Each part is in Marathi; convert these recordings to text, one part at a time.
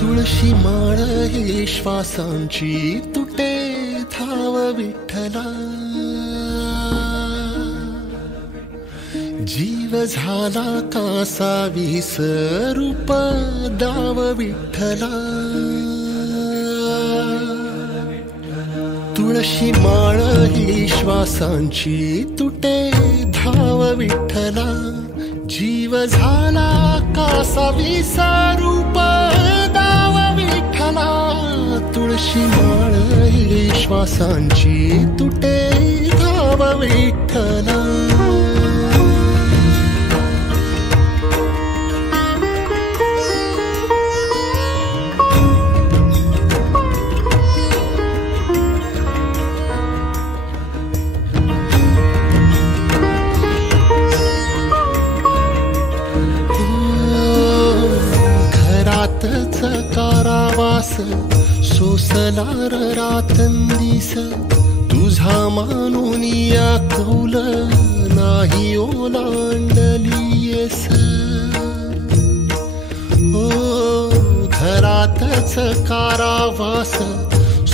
तुळशी माळ ही श्वासांची तुटे धाव विठ्ठला, जीव झाला कासा विसरूप दाव विठ्ठला. तुळशी माळ ही श्वासांची तुटे धाव विठ्ठला, जीव झाला कासा विसरूप दाव विठ्ठला. तुळशी माळ ही श्वासांची तुटे धाव विठ्ठला. कारावास सोसलार रातंदिस, तुझा मानून या कौल नाही ओलांडलीयस. ओ घरातच कारावास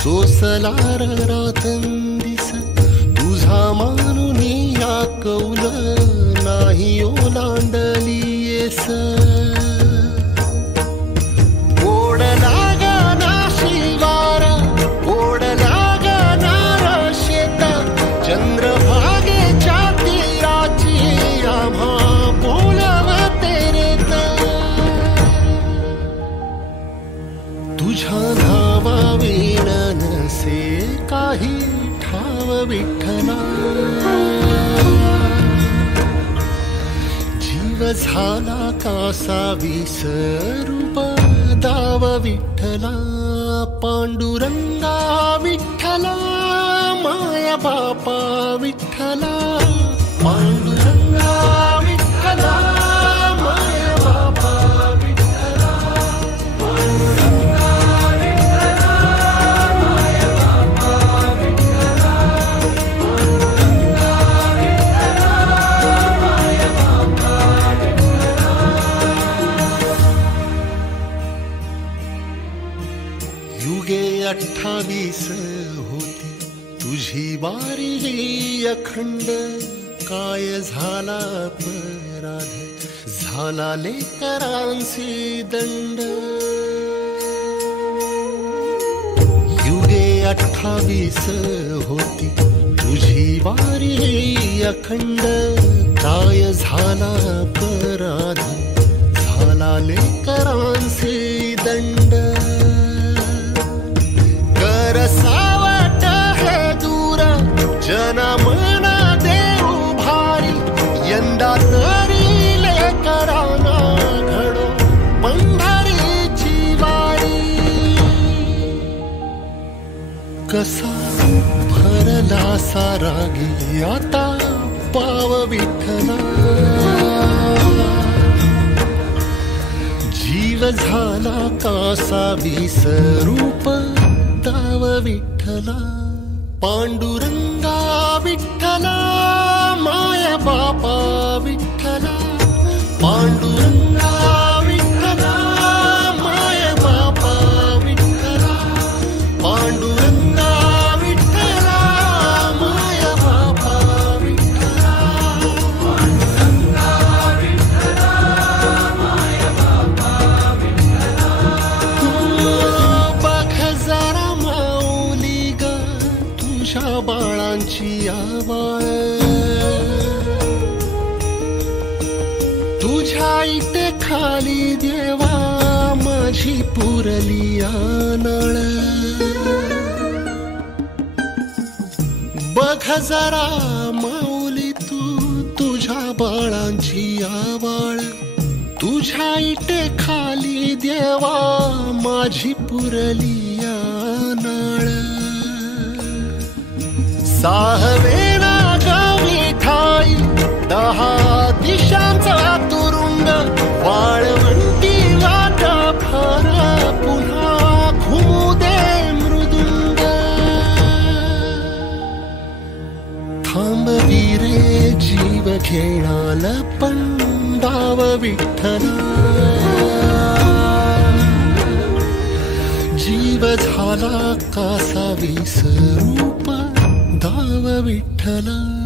सोसलार रातंदिस, तुझा मानून या कौल नाही ओलांडलीयस. चंद्रभागेच्या तीराची आम्हा बोलवते रेत, तुझ्या नावा विण नसे काही ठाव विठ्ठला. जीव झाला कासा विसरूप दाव विठ्ठला. पांडुरंगा विठ्ठला माया बापा विठ्ठला, पांडुरंगा विठ्ठला माया बापा विठ्ठला. पांडुरंगा विठ्ठला माया बापा विठ्ठला, पांडुरंगा विठ्ठला माया बापा विठ्ठला. युगे 28 होती तुझी वारी ही अखंड, काय झाला अपराध झाला लेकरांसी दंड. युगे 28 होती तुझी वारी ही अखंड, काय झाला अपराध झाला लेकरांसी दंड. कर सावट हे दूर जनमना देऊ भारी, यंदा तरी लेकरांना घडो पंढरीची वारी. कसा भरला सारागी आता पाव विठ्ठला, जीव झाला कासा विसरूप दाव विठ्ठला. पांडुरंगा विठ्ठला माया बापा विठ्ठला, पांडुरंगा विठ्ठला माया बापा विठ्ठला. पांडुरंगा विठ्ठला माया बापा विठ्ठला, पांडुरंगा विठ्ठला माया बापा विठ्ठला. बघ जरा माऊली ग तुझ्या बाळांची आवाळ, तुझ्या इथे खाली देवा माझी पुरली नाळ. बघ जरा माऊली तू तुझ्या बाळांची आवाळ, तुझ्या इथे खाली देवा माझी पुरली नाळ. साहवेना गावी ठाई 10 दिशांचा तुरुंग, वाळवंटी वाटा फार पुन्हा घुमू दे मृदुंग. दाव विठ्ठला, जीव झाला कासा विसरूप दाव विठ्ठला.